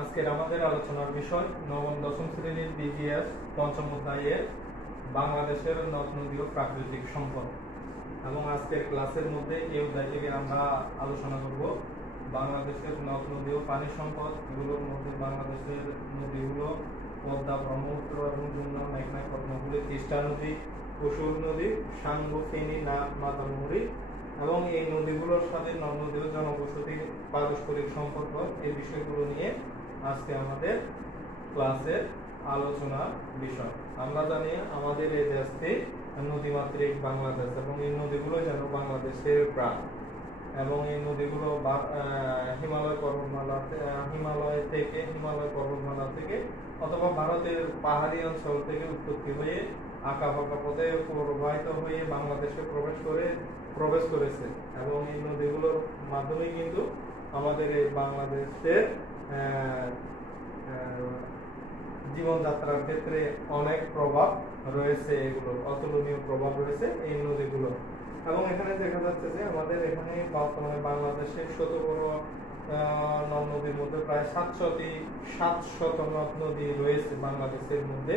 আজকের আমাদের আলোচনার বিষয় নবম দশম শ্রেণীর বিজিএস পঞ্চম অধ্যায়ের বাংলাদেশের নদ নদী ও প্রাকৃতিক সম্পদ। এবং আজকের ক্লাসের মধ্যে এই অধ্যায় থেকে আমরা আলোচনা করব বাংলাদেশের নদ নদী ও পানি সম্পদ। এগুলোর মধ্যে বাংলাদেশের নদীগুলো পদ্মা, ব্রহ্মপুত্র এবং যমুনা, মেঘনা, কর্ণফুলী, তিস্তা নদী, কসুর নদী, সাঙ্গু, ফেনী, নাগ, মাতামুহুরী এবং এই নদীগুলোর সাথে নদ নদী ও জনবসতির পারস্পরিক সম্পর্ক, এই বিষয়গুলো নিয়ে আজকে আমাদের ক্লাসের আলোচনার বিষয়। আমরা জানি আমাদের এই দেশটি নদীমাতৃক বাংলাদেশ এবং এই নদীগুলো যেন বাংলাদেশের প্রাণ। এবং এই নদীগুলো হিমালয় পর্বতমালা থেকে অথবা ভারতের পাহাড়ি অঞ্চল থেকে উৎপত্তি হয়ে আঁকা বাঁকা পথে প্রবাহিত হয়ে বাংলাদেশে প্রবেশ করেছে এবং এই নদীগুলোর মাধ্যমে কিন্তু আমাদের এই বাংলাদেশের জীবনযাত্রার ক্ষেত্রে অনেক প্রভাব রয়েছে, এগুলো অতুলনীয় প্রভাব রয়েছে এই নদীগুলো। এবং এখানে দেখা যাচ্ছে যে আমাদের এখানে বর্তমানে বাংলাদেশে শত বড় নদ নদীর মধ্যে প্রায় 700 নদ নদী রয়েছে বাংলাদেশের মধ্যে।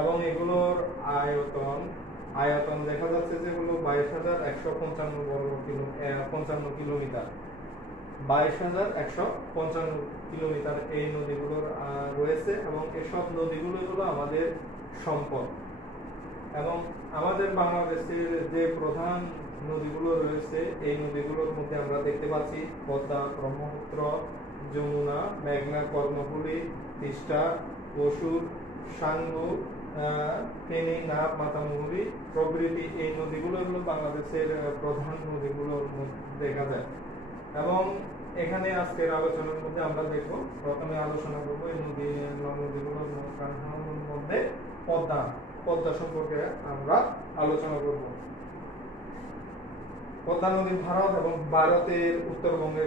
এবং এগুলোর আয়তন দেখা যাচ্ছে যে হলো 22,155 কিলোমিটার। 22,155 কিলোমিটার এই নদীগুলোর রয়েছে এবং এসব নদীগুলো হলো আমাদের সম্পদ। এবং আমাদের বাংলাদেশের যে প্রধান নদীগুলো রয়েছে এই নদীগুলোর মধ্যে আমরা দেখতে পাচ্ছি পদ্মা, ব্রহ্মপুত্র, যমুনা, মেঘনা, কর্ণফুলী, তিস্তা, কসুর, সাঙ্গু, ফেনী, নাগ, মাতামুহুরী প্রভৃতি এই নদীগুলো হলো বাংলাদেশের প্রধান নদীগুলোর মধ্যে দেখা যায়। এবং এখানে আজকের আলোচনার মধ্যে আমরা দেখব, প্রথমে আলোচনা করব এই নদীগুলোর মধ্যে পদ্মা সম্পর্কে আমরা আলোচনা করব। পদ্মা নদী ভারতের উত্তরবঙ্গে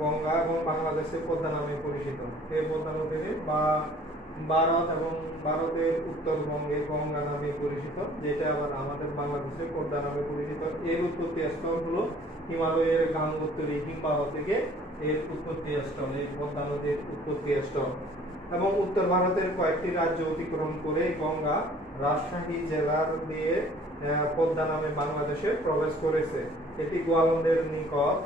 গঙ্গা এবং বাংলাদেশের পদ্মা নামে পরিচিত। এই পদ্মা নদী ভারতের উত্তরবঙ্গে গঙ্গা নামে পরিচিত, যেটা আবার আমাদের বাংলাদেশে পদ্মা নামে পরিচিত। এর উৎপত্তি স্থল হলো হিমালয়ের গাঙ্গোত্তরী হিমবাহ থেকে এর উৎপত্তি স্থল, এই পদ্মা নদীর উৎপত্তি স্থল। এবং উত্তর ভারতের কয়েকটি রাজ্য অতিক্রম করে গঙ্গা রাজশাহী জেলার দিয়ে পদ্মা নামে বাংলাদেশে প্রবেশ করেছে। এটি গোয়ালন্দের নিকট,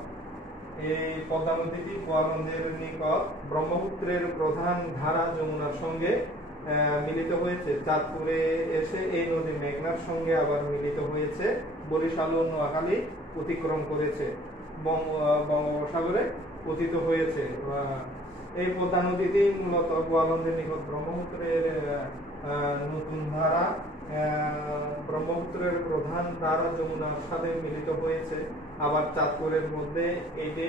এই পদ্মা নদীটি গোয়ালন্দের নিকট ব্রহ্মপুত্রের প্রধান ধারা যমুনার সঙ্গে মিলিত হয়েছে। চাঁদপুরে এসে এই নদী মেঘনার সঙ্গে আবার মিলিত হয়েছে। বরিশাল ও নোয়াখালী অতিক্রম করেছে, বঙ্গোপসাগরে পতিত হয়েছে। এই পদ্মা নদীটি মূলত গোয়ালন্দের নিকট ব্রহ্মপুত্রের নতুন ধারা, ব্রহ্মপুত্রের প্রধান ধারা যমুনার সাথে মিলিত হয়েছে। আবার চাঁদপুরের মধ্যে এটি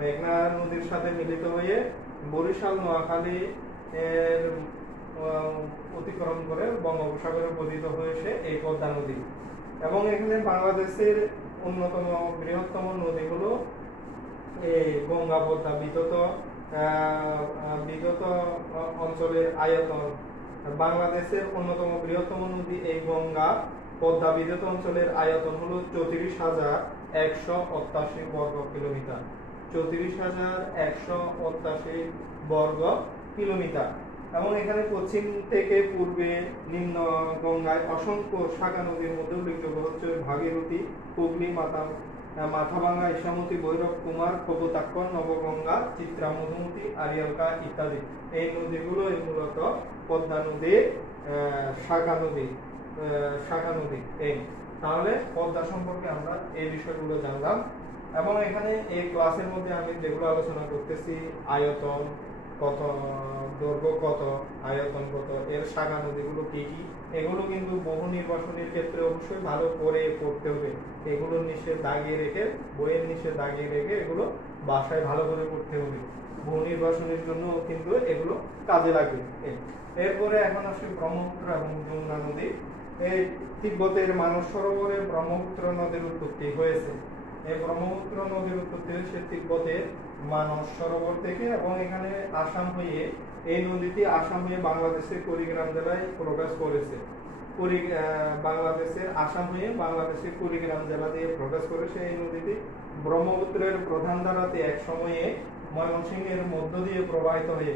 মেঘনা নদীর সাথে মিলিত হয়ে বরিশাল, নোয়াখালী এর অতিক্রম করে বঙ্গোপসাগরে পতিত হয়েছে এই পদ্মা নদী। এবং এখানে বাংলাদেশের অন্যতম বৃহত্তম নদী হলো এই গঙ্গা পদ্মা। বিগত অঞ্চলের আয়তন, বাংলাদেশের অন্যতম বৃহত্তম নদী এই গঙ্গা পদ্মা বিদ্যুৎ অঞ্চলের আয়তন হলো 34,188 বর্গ কিলোমিটার। 34,188 বর্গ কিলোমিটার। এবং এখানে পশ্চিম থেকে পূর্বে নিম্ন গঙ্গায় অসংখ্য শাখা নদীর মধ্যে উল্লেখযোগ্য হচ্ছে ভাগীরথী, হুগলি, মাথাভাঙ্গা, ইসামতি, ভৈরব, কুমার, কপোতাক্ষ, নবগঙ্গা, চিত্রা, মধুমতি, আরিয়ালকা ইত্যাদি। এই নদীগুলো মূলত পদ্মা নদীর শাখা নদী। এই তাহলে পদ্মা সম্পর্কে আমরা এই বিষয়গুলো জানলাম। এবং এখানে এই ক্লাসের মধ্যে আমি যেগুলো আলোচনা করতেছি, আয়তন কত, দৈর্ঘ্য কত, আয়তন কত, এর শাখা নদীগুলো কি কি, এগুলো কিন্তু বহু নির্বাচনের ক্ষেত্রে অবশ্যই ভালো করে পড়তে হবে। এগুলোর নিচে দাগিয়ে রেখে, বইয়ের নিচে দাগিয়ে রেখে এগুলো বাসায় ভালো করে পড়তে হবে। বহু নির্বাচনের জন্য কিন্তু এগুলো কাজে লাগবে। এরপরে এখন আসে ব্রহ্মপুত্র এবং যমুনা নদী। এই তিব্বতের মানস সরোবরে ব্রহ্মপুত্র নদীর উৎপত্তি হয়েছে। এই ব্রহ্মপুত্র নদীর উৎপত্তি হয়েছে তিব্বতের মানস সরোবর থেকে। এবং এখানে আসাম হয়ে এই নদীটি আসাম হয়ে বাংলাদেশের কুড়িগ্রাম জেলায় প্রবেশ করেছে। আসাম হয়ে বাংলাদেশের কুড়িগ্রাম জেলা দিয়ে প্রবেশ করেছে এই নদীটি। ব্রহ্মপুত্রের প্রধান ধারাতে এক সময়ে ময়মনসিংহের মধ্য দিয়ে প্রবাহিত হয়ে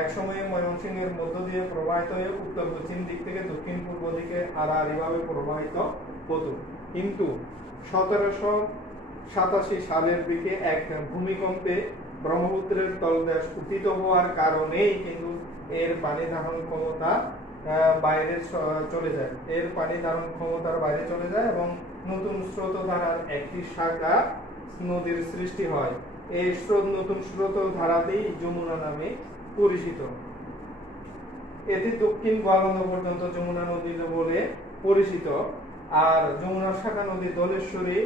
এক সময়ে ময়মনসিংহের মধ্য দিয়ে প্রবাহিত হয়ে উত্তর পশ্চিম দিক থেকে দক্ষিণ পূর্ব দিকে আড়াআড়িভাবে প্রবাহিত হতো। কিন্তু 1787 সালের দিকে এক ভূমিকম্পে ব্রহ্মপুত্রের তলদেশ কুপিত হওয়ার কারণেই কিন্তু এর পানি ধারণ ক্ষমতা বাইরে চলে যায়, এর পানি ধারণ ক্ষমতার বাইরে চলে যায় এবং নতুন স্রোতধারার একটি শাখা নদীর সৃষ্টি হয়। এই নতুন স্রোতধারাতেই যমুনা নামে পরিচিত। এটি দক্ষিণ গোয়ালন্দ পর্যন্ত যমুনা নদী বলে পরিচিত। আর যমুনার শাখা নদী দোলেশ্বরী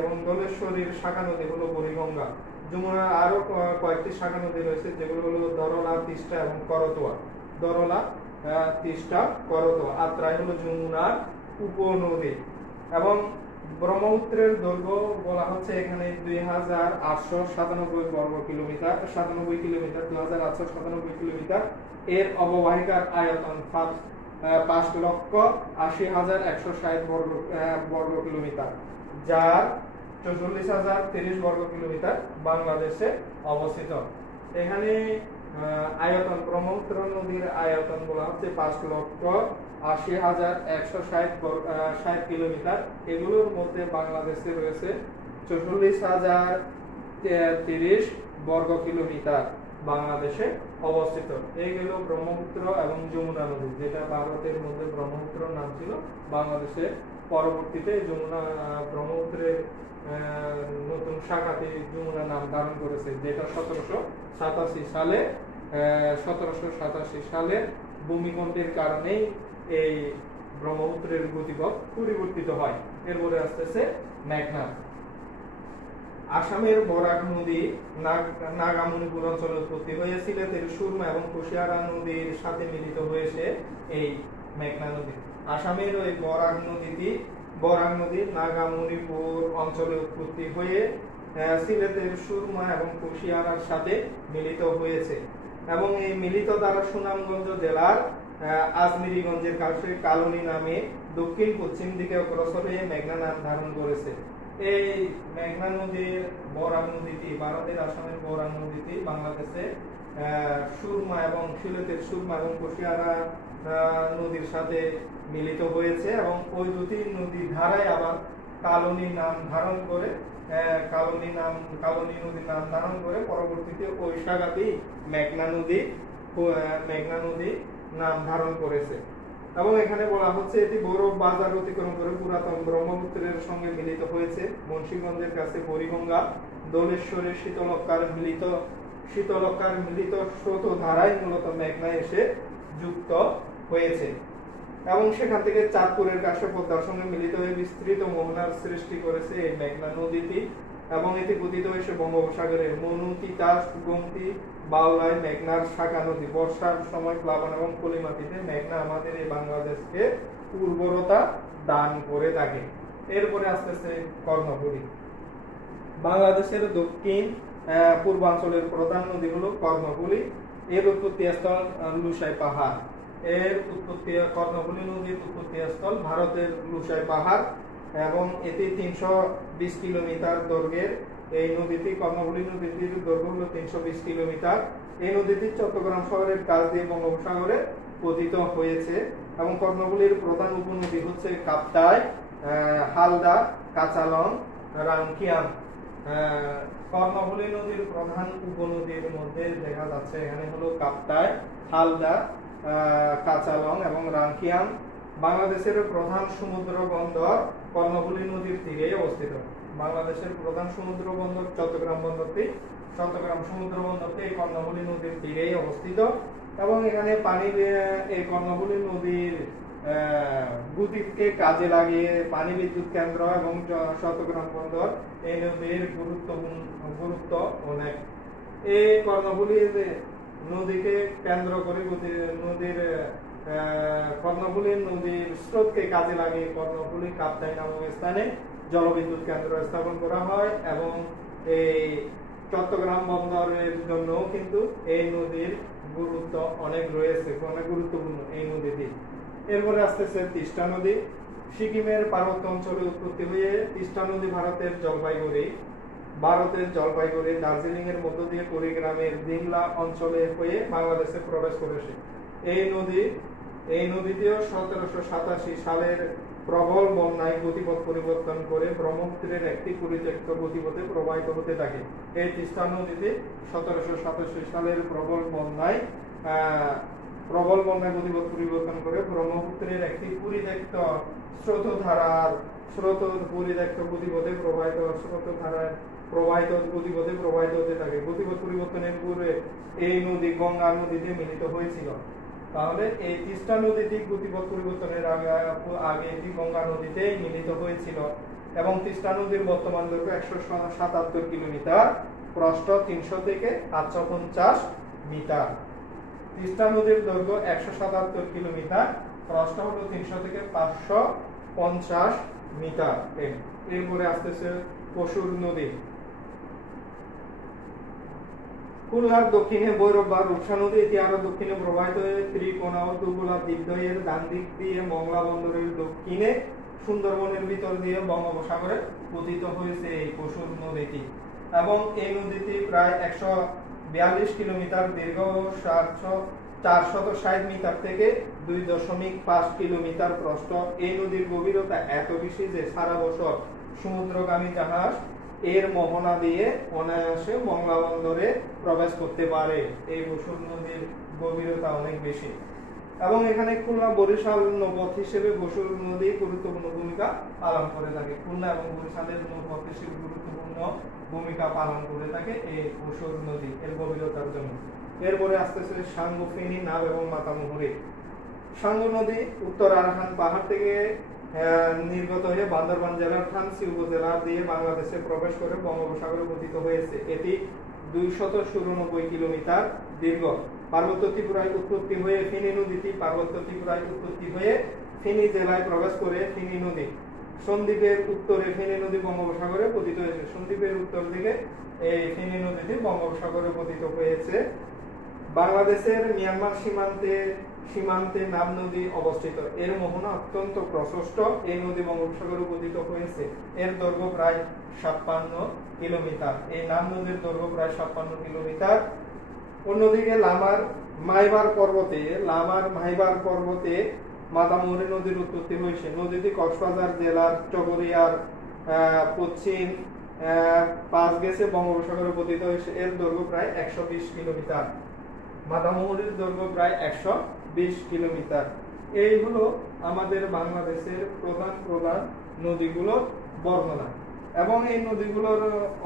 এবং দোলেশ্বরীর শাখা নদী হলো বুড়িগঙ্গা। যমুনার আরো কয়েকটি শাখা নদী রয়েছে, যেগুলো হলো দরলা, তিস্তা এবং করতোয়া। দরলা, তিস্তা, করতোয়া। আত্রাই হলো যমুনার উপনদী। এবং ব্রহ্মপুত্রের দৈর্ঘ্য বলা হচ্ছে এখানে 2897 বর্গ কিলোমিটার, 97 কিলোমিটার, 2897 কিলোমিটার। এর অববাহিকার আয়তন 5,80,160 বর্গ কিলোমিটার, যার 44,030 বর্গ কিলোমিটার বাংলাদেশে অবস্থিত। এখানে আয়তন, ব্রহ্মপুত্র নদীর আয়তন বলা হচ্ছে 5,80,160 কিলোমিটার। এগুলোর মধ্যে বাংলাদেশে রয়েছে 44,030 বর্গ কিলোমিটার বাংলাদেশে অবস্থিত। এইগুলো ব্রহ্মপুত্র এবং যমুনা নদী, যেটা ভারতের মধ্যে ব্রহ্মপুত্র নাম ছিল, বাংলাদেশে পরবর্তীতে যমুনা, ব্রহ্মপুত্রের নতুন শাখাতে যমুনা নাম ধারণ করেছে, যেটা 1787 সালে ভূমিকম্পের কারণেই এই ব্রহ্মপুত্রের গতিপথ পরিবর্তিত হয়। এরপরে আসতেছে মেঘনা। আসামের বরাক নদী নাগামণিপুর অঞ্চলে উৎপত্তি হয়ে সিলেটের সুরমা এবং কুশিয়ারা নদীর সাথে মিলিত হয়েছে এই মেঘনা নদী। আসামের ওই বরাক নদী নাগামণিপুর অঞ্চলে উৎপত্তি হয়ে সিলেটের সুরমা এবং কুশিয়ারার সাথে মিলিত হয়েছে এবং এই মিলিত দ্বারা সুনামগঞ্জ জেলার আজমিরিগঞ্জের কাছে কালনী নামে দক্ষিণ পশ্চিম দিকে অগ্রসর হয়ে মেঘনা নাম ধারণ করেছে। এই মেঘনা নদীর বরাক নদীটি, ভারতের আসামের বরাক নদীটি বাংলাদেশে সুরমা এবং সিলেটের সুরমা এবং কুশিয়ারা নদীর সাথে মিলিত হয়েছে এবং ওই দুটি নদী ধারায় আবার কালনী নাম ধারণ করে, কালনী নদীর নাম ধারণ করে পরবর্তীতে ওই শাখাতেই মেঘনা নদী নাম ধারণ করেছে। এবং এখানে বলা হচ্ছে এটি বরফ বাজার অতিক্রম করে পুরাতন ব্রহ্মপুত্রের সঙ্গে মিলিত হয়েছে। মুন্সিগঞ্জের কাছে বুড়িগঙ্গা, দোলেশ্বরের শীতলক্কার মিলিত স্রোত ধারায় মূলত মেঘনা এসে যুক্ত হয়েছে এবং সেখান থেকে চাঁদপুরের কাছে পদ্মার সঙ্গে মিলিত হয়ে বিস্তৃত মোহনার সৃষ্টি করেছে এই মেঘনা নদীটি এবং এটি গঠিত হয়েছে বঙ্গোপসাগরের মনু, তিতাস, গোমতী, বাউলায় মেঘনার শাখা নদী। বর্ষার সময় প্লাবন এবং পলিমাটিতে মেঘনা আমাদের এই বাংলাদেশকে উর্বরতা দান করে থাকে। এরপরে আসতেছে কর্ণফুলী। বাংলাদেশের দক্ষিণ পূর্বাঞ্চলের প্রধান নদী হলো কর্ণফুলী। এর উৎপত্তি স্থল লুসাই পাহাড়। কর্ণফুলী নদীর উৎপত্তি স্থল ভারতের লুসাই পাহাড় এবং এটি 320 কিলোমিটার দৈর্ঘ্যের। এই নদীটি, কর্ণফুলী নদীটির দৈর্ঘ্য হলো 320 কিলোমিটার। এই নদীটি চট্টগ্রাম শহরের কাছ দিয়ে বঙ্গোপসাগরে পতিত হয়েছে এবং কর্ণফুলীর প্রধান উপনদী হচ্ছে কাপ্তাই, হালদা, কাঁচালং, রাংকিয়াং। কর্ণফুলী নদীর প্রধান উপনদীর মধ্যে দেখা যাচ্ছে এখানে হলো কাপ্তাই, হালদা, কাঁচালং এবং রাংকিয়াং। বাংলাদেশের প্রধান সমুদ্র বন্দর কর্ণফুলী নদীর তীরে অবস্থিত। বাংলাদেশের প্রধান সমুদ্র বন্দর চট্টগ্রাম সমুদ্র বন্দরটি এই কর্ণফুলী নদীর তীরেই অবস্থিত এবং এখানে এই কর্ণফুলী নদীর গতিকে কাজে লাগিয়ে পানি বিদ্যুৎ কেন্দ্র এবং চট্টগ্রাম বন্দর এই নদীর গুরুত্ব অনেক। এই কর্ণফুলী নদীকে কেন্দ্র করে কর্ণফুলী নদীর স্রোতকে কাজে লাগিয়ে কর্ণফুলী কাপ্তাই নামক স্থানে জলবিদ্যুৎ কেন্দ্র স্থাপন করা হয় এবং এই চট্টগ্রাম বন্দরের জন্য কিন্তু এই নদীর গুরুত্ব অনেক রয়েছে, অনেক গুরুত্বপূর্ণ এই নদীটি। এরপরে আসতেছে তিস্তা নদী। সিকিমের পার্বত্য অঞ্চলে উৎপত্তি হয়ে তিস্তা নদী ভারতের জলপাইগুড়ি ভারতের জলপাইগুড়ি, দার্জিলিং এর মধ্য দিয়ে কুড়িগ্রামের দিংলা অঞ্চলে হয়ে বাংলাদেশে প্রবেশ করেছে। এই নদীটিও 1787 সালের প্রবল বন্যায় গতিপথ পরিবর্তন করে ব্রহ্মপুত্রের একটি পরিত্যক্ত গতিপথে প্রবাহিত হতে থাকে। এই তিস্তা নদীতে 1787 সালের প্রবল বন্যায় গতিপথ পরিবর্তন করে ব্রহ্মপুত্রের একটি পরিত্যক্ত পরিত্যক্ত গতিপথে প্রবাহিত হতে থাকে। গতিপথ পরিবর্তনের পূর্বে এই নদী গঙ্গা নদীতে মিলিত হয়েছিল। তাহলে এই তিস্তা নদীটি গতিপথ পরিবর্তনের আগে এটি গঙ্গা নদীতে মিলিত হয়েছিল এবং তিস্তা নদীর বর্তমান দৈর্ঘ্য 177 কিলোমিটার, প্রস্থ 300 থেকে 850 মিটার। তিস্তা নদীর দৈর্ঘ্য 177 কিলোমিটার, প্রস্থ হলো 300 থেকে 550 মিটার। এরপরে আসতেছে পশুর নদী। খুলনার দক্ষিণে ভৈরব বা রূপসা নদী, এটি আরো দক্ষিণে প্রবাহিত হয়ে ত্রিকোণা ও দুগুলা দ্বীপদ্বয়ের ডান দিক দিয়ে মংলা বন্দরের দক্ষিণে সুন্দরবনের ভিতর দিয়ে বঙ্গোপসাগরে পতিত হয়েছে এই পশুর নদীটি। এবং এই নদীটি প্রায় 142 কিলোমিটার দীর্ঘ ও 460 মিটার থেকে 2.5 কিলোমিটার প্রস্থ। এই নদীর গভীরতা এত বেশি যে সারা বছর সমুদ্রগামী জাহাজ এর মোহনা দিয়ে অনায়াসে মংলা বন্দরে প্রবেশ করতে পারে। এই পশুর নদীর গভীরতা অনেক বেশি এবং এখানে খুলনা বরিশাল নৌপথ হিসেবে পশুর নদী গুরুত্বপূর্ণ ভূমিকা পালন করে থাকে। খুলনা এবং বরিশালের নৌপথ হিসেবে গুরুত্বপূর্ণ ভূমিকা পালন করে থাকে এই পশুর নদী এর গভীরতার জন্য। এরপরে আসতেছে সাঙ্গু, ফেনী, নাব এবং মাতামুহুরী। সাঙ্গু নদী উত্তর আরাকান পাহাড় থেকে নির্গত হয়ে বান্দরবান জেলার থানচি উপজেলা দিয়ে বাংলাদেশে প্রবেশ করে বঙ্গোপসাগরে পতিত হয়েছে। এটি 297 কিলোমিটার দীর্ঘ। পার্বত্য ত্রিপুরায় উৎপত্তি হয়ে ফেনী জেলায় প্রবেশ করে ফেনী নদী। সন্দ্বীপের উত্তরে ফেনী নদী বঙ্গোপসাগরে পতিত হয়েছে। সন্দ্বীপের উত্তর দিকে এই ফেনী নদীটি বঙ্গোপসাগরে পতিত হয়েছে। বাংলাদেশের মিয়ানমার সীমান্তে নাব নদী অবস্থিত। এর মোহনা অত্যন্ত প্রশস্ত। এই নদী বঙ্গোপসাগরে পতিত হয়েছে। এর দৈর্ঘ্য প্রায় 56 কিলোমিটার। এই নাব নদীর দৈর্ঘ্য প্রায় 56 কিলোমিটার। অন্যদিকে লামার মাইবার পর্বতে মাতামুহুরী নদীর উৎপত্তি হয়েছে। নদীটি কক্সবাজার জেলার চকরিয়ার পশ্চিম পাশ গেছে বঙ্গোপসাগরে পতিত হয়েছে। এর দৈর্ঘ্য প্রায় 120 কিলোমিটার। মাতামুহুরীর দৈর্ঘ্য প্রায় 120 কিলোমিটার। এই হলো আমাদের বাংলাদেশের প্রধান নদীগুলোর বর্ণনা এবং এই নদীগুলোর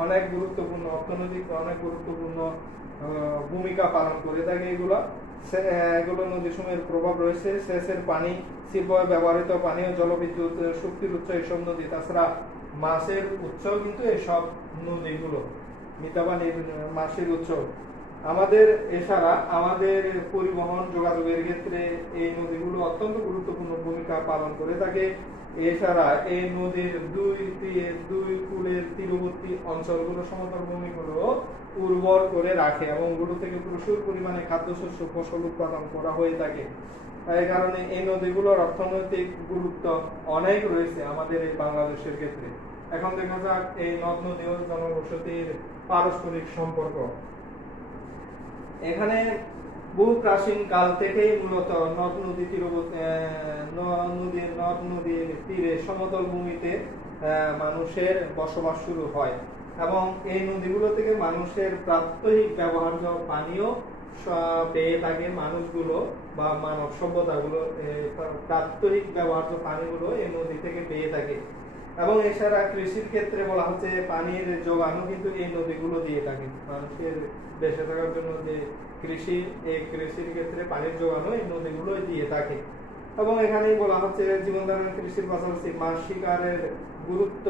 অনেক গুরুত্বপূর্ণ অর্থনৈতিক অনেক গুরুত্বপূর্ণ ভূমিকা পালন করে থাকে। এগুলো নদী সমূহের প্রভাব রয়েছে। সেচের পানি, শিল্প ব্যবহৃত পানি ও জলবিদ্যুৎ শক্তির উৎস এইসব নদী। তাছাড়া মাছের উৎস কিন্তু এইসব নদীগুলো, মিঠাপানির মাছের উৎস। এছাড়া আমাদের পরিবহন যোগাযোগের ক্ষেত্রে এই নদীগুলো অত্যন্ত গুরুত্বপূর্ণ ভূমিকা পালন করে থাকে। এছাড়া এই নদীর দুই কূলের তীরবর্তী অঞ্চলগুলো সমতল ভূমিগুলো উর্বর করে রাখে এবং গুলো থেকে প্রচুর পরিমাণে খাদ্যশস্য ফসল উৎপাদন করা হয়ে থাকে। এই কারণে এই নদীগুলোর অর্থনৈতিক গুরুত্ব অনেক রয়েছে আমাদের এই বাংলাদেশের ক্ষেত্রে। এখন দেখা যাক এই নদ নদী ও জনবসতির পারস্পরিক সম্পর্ক। এখানে বহু প্রাচীন কাল থেকেই মূলত নদ নদীর তীরে সমতল ভূমিতে মানুষের বসবাস শুরু হয় এবং এই নদীগুলো থেকে মানুষের প্রাত্যহিক ব্যবহার্য পানীয় পেয়ে থাকে মানুষগুলো বা মানব সভ্যতাগুলো। প্রাত্যহিক ব্যবহার্য পানিগুলো এই নদী থেকে পেয়ে থাকে এবং এছাড়া কৃষির ক্ষেত্রে বলা হচ্ছে পানির যোগানও কিন্তু এই নদীগুলো দিয়ে থাকে। মানুষের বেঁচে থাকার জন্য যে কৃষির ক্ষেত্রে পানির যোগানও এই নদীগুলো দিয়ে থাকে এবং এখানেই বলা হচ্ছে জীবন ধারণের কৃষির পাশাপাশি মাছ শিকারের গুরুত্ব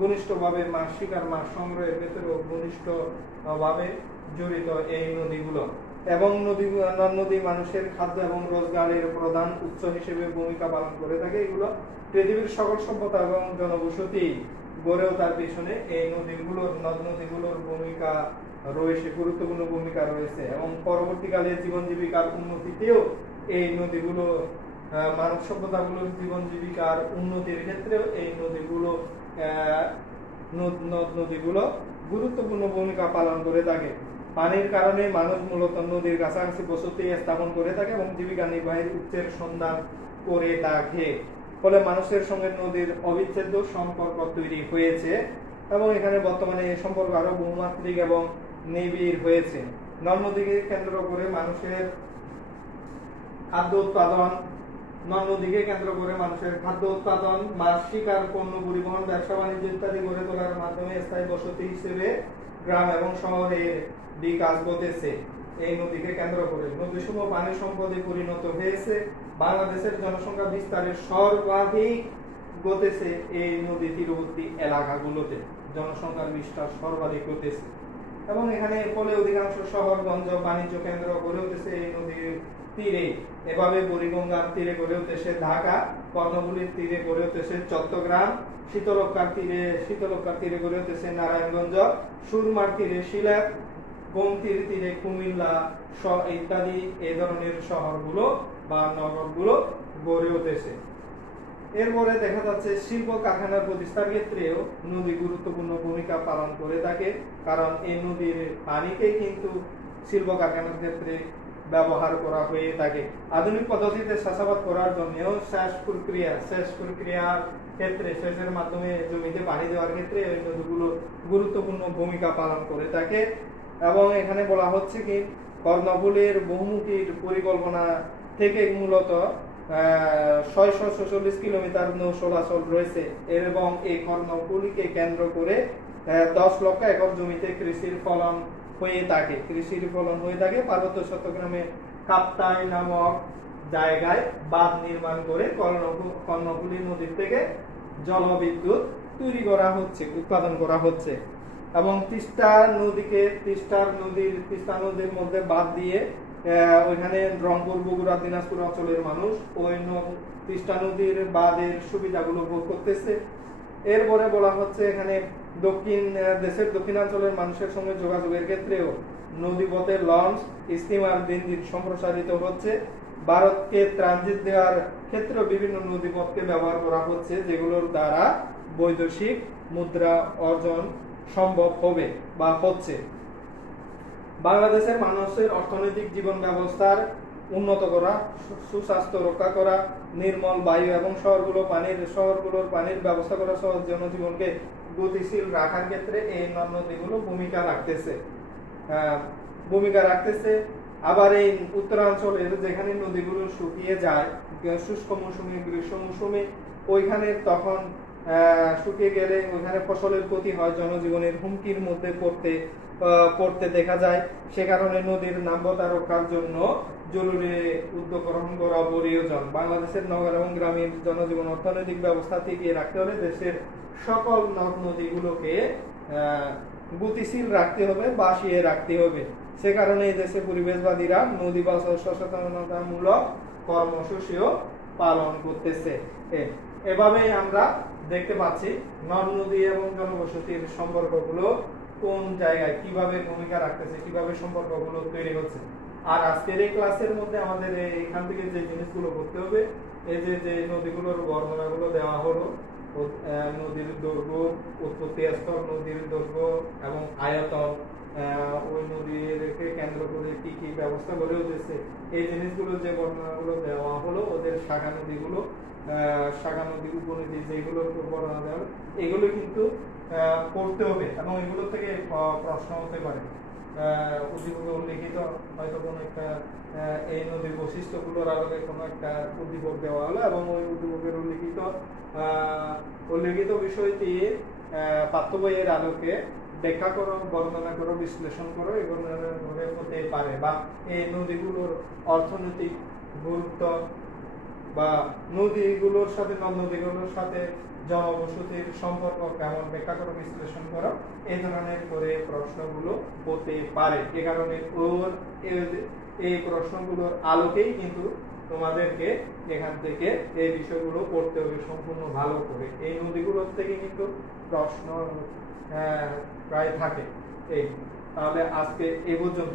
ঘনিষ্ঠভাবে মাছ সংগ্রহের ক্ষেত্রে ঘনিষ্ঠভাবে জড়িত এই নদীগুলো এবং নদী মানুষের খাদ্য এবং রোজগারের প্রধান উৎস হিসেবে ভূমিকা পালন করে থাকে। এগুলো পৃথিবীর সকল সভ্যতা এবং জনবসতি গড়ে ওঠার পিছনে এই নদ নদীগুলোর ভূমিকা রয়েছে, গুরুত্বপূর্ণ ভূমিকা রয়েছে এবং পরবর্তীকালে জীবন জীবিকার উন্নতিতেও এই নদীগুলো মানব সভ্যতাগুলোর জীবন জীবিকার উন্নতির ক্ষেত্রেও এই নদীগুলো নদ নদীগুলো গুরুত্বপূর্ণ ভূমিকা পালন করে থাকে। পানির কারণে মানুষ মূলত নদীর কাছাকাছি বসতি স্থাপন করে থাকে এবং জীবিকা নির্বাহের উৎসের সন্ধান করে থাকে। ফলে মানুষের সঙ্গে নদীর অবিচ্ছেদ্য সম্পর্ক তৈরি হয়েছে এবং এখানে বর্তমানে এই সম্পর্ক আরো বহুমাত্রিক এবং নিবিড় হয়েছে। নদ নদীকে কেন্দ্র করে মানুষের খাদ্য উৎপাদন, মাছ শিকার, পণ্য পরিবহন, ব্যবসা বাণিজ্য ইত্যাদি গড়ে তোলার মাধ্যমে স্থায়ী বসতি হিসেবে গ্রাম এবং শহরের বিকাশ ঘটেছে। এই নদীকে কেন্দ্র করে নদীসমূহ পানি সম্পদে পরিণত হয়েছে। বাংলাদেশের জনসংখ্যা বিস্তারের সর্বাধিক ঘটেছে এই নদী তীরবর্তী এলাকাগুলোতে, জনসংখ্যার বিস্তার সর্বাধিক ঘটেছে এবং এখানে ফলে অধিকাংশ শহরগঞ্জ বাণিজ্য কেন্দ্র গড়ে উঠেছে এই নদীর তীরে। এভাবে বুড়িগঙ্গার তীরে গড়ে উঠেছে ঢাকা, কর্ণফুলীর তীরে গড়ে উঠেছে চট্টগ্রাম, শীতলক্ষ্যার তীরে গড়ে উঠেছে নারায়ণগঞ্জ, সুরমার তীরে সিলেট, গোমতীর তীরে কুমিল্লা ইত্যাদি এই ধরনের শহরগুলো বা নগরগুলো গড়ে উঠেছে। এরপরে দেখা যাচ্ছে শিল্প কারখানার প্রতিষ্ঠার ক্ষেত্রেও নদী গুরুত্বপূর্ণ ভূমিকা পালন করে থাকে, কারণ এই নদীর পানিকেই কিন্তু শিল্প কারখানার ক্ষেত্রে ব্যবহার করা হয়ে থাকে। আধুনিক পদ্ধতিতে চাষাবাদ করার জন্যও সেচ প্রক্রিয়ার ক্ষেত্রে, সেচের মাধ্যমে জমিতে পানি দেওয়ার ক্ষেত্রে এই নদীগুলো গুরুত্বপূর্ণ ভূমিকা পালন করে থাকে। এবং এখানে বলা হচ্ছে কি কর্ণফুলীর বহুমুখী পরিকল্পনা থেকে মূলত 646 কিলোমিটার নৌ চলাচল রয়েছে এবং এই কর্ণফুলীকে কেন্দ্র করে 10 লক্ষ একর জমিতে কৃষির ফলন হয়ে থাকে। পার্বত্য চট্টগ্রামে কাপ্তাই নামক জায়গায় বাঁধ নির্মাণ করে কর্ণফুলী নদী থেকে জলবিদ্যুৎ উৎপাদন করা হচ্ছে এবং তিস্তা নদীর মধ্যে বাঁধ দিয়ে ওইখানে রংপুর, বগুড়া, দিনাজপুর অঞ্চলের মানুষ ওই তিস্তা নদীর বাঁধের সুবিধাগুলো ভোগ করতেছে। এরপরে বলা হচ্ছে এখানে দেশের দক্ষিণাঞ্চলের মানুষের সঙ্গে যোগাযোগের ক্ষেত্রেও নদীপথে লঞ্চ, স্টিমার দিন দিন সম্প্রসারিত হচ্ছে। ভারতকে ট্রানজিট দেওয়ার ক্ষেত্রে বিভিন্ন নদীপথকে ব্যবহার করা হচ্ছে, যেগুলোর দ্বারা বৈদেশিক মুদ্রা অর্জন সম্ভব হবে বা হচ্ছে। বাংলাদেশের মানুষের অর্থনৈতিক জীবন ব্যবস্থার উন্নত করা, সুস্বাস্থ্য রক্ষা করা, নির্মল বায়ু এবং শহরগুলোর পানির ব্যবস্থা করা সহ জনজীবনকে গতিশীল রাখার ক্ষেত্রে এই নদ নদীগুলো ভূমিকা রাখতেছে। আবার এই উত্তরাঞ্চলের যেখানে নদীগুলো শুকিয়ে যায় শুষ্ক মৌসুমে, গ্রীষ্ম মৌসুমে, ওইখানে তখন শুকিয়ে গেলে ওইখানে ফসলের ক্ষতি হয়, জনজীবনের হুমকির মধ্যে পড়তে দেখা যায়। সে কারণে নদীর নাব্যতা রক্ষার জন্য জরুরি উদ্যোগ গ্রহণ করা প্রয়োজন। বাংলাদেশের নগর এবং গ্রামীণ জনজীবন অর্থনৈতিক ব্যবস্থা টিকিয়ে রাখতে হলে দেশের সকল নদ নদীগুলোকে গতিশীল রাখতে হবে, বাঁচিয়ে রাখতে হবে। সে কারণে এই দেশে পরিবেশবাদীরা নদী বাঁচাও সচেতনতামূলক কর্মসূচিও পালন করতেছে। এভাবেই আমরা দেখতে পাচ্ছি নদ নদী এবং জনবসতির সম্পর্কগুলো কোন জায়গায় কিভাবে ভূমিকা রাখতেছে, কিভাবে সম্পর্কগুলো তৈরি হচ্ছে। আর আজকের এই ক্লাসের মধ্যে আমাদের এখান থেকে যে জিনিসগুলো করতে হবে, এই যে নদীগুলোর বর্ণনাগুলো দেওয়া হলো, নদীর দৈর্ঘ্য, উৎপত্তি স্থল, নদীর দৈর্ঘ্য এবং আয়তন, ওই নদীকে কেন্দ্র করে কি কি ব্যবস্থা গড়ে উঠেছে, এই জিনিসগুলো যে বর্ণনাগুলো দেওয়া হলো, ওদের শাখা নদী, উপনদী যেগুলোর বর্ণনা দেওয়া হলো, এগুলো কিন্তু পড়তে হবে এবং এগুলো থেকে প্রশ্ন হতে পারে। উদ্দীপকে উল্লেখিত হয়তো কোনো একটা এই নদীর বৈশিষ্ট্যগুলোর আলোকে কোনো একটা উদ্দীপক দেওয়া হলো এবং ওই উদ্দীপকের উল্লেখিত বিষয়টি পাঠ্য বইয়ের আলোকে ব্যাখ্যা করো, বর্ণনা করো, বিশ্লেষণ করো, এগুলো হতে পারে। বা এই নদীগুলোর অর্থনৈতিক গুরুত্ব বা নদ নদীগুলোর সাথে জনবসতির সম্পর্ক কেমন ব্যাখ্যা করো, বিশ্লেষণ করো, এই ধরনের করে প্রশ্নগুলো হতে পারে। এ কারণে এই প্রশ্নগুলোর আলোকেই কিন্তু তোমাদেরকে এখান থেকে এই বিষয়গুলো পড়তে হবে সম্পূর্ণ ভালো করে। এই নদীগুলোর থেকে কিন্তু প্রশ্ন প্রায় থাকে। তাহলে আজকে এ পর্যন্ত।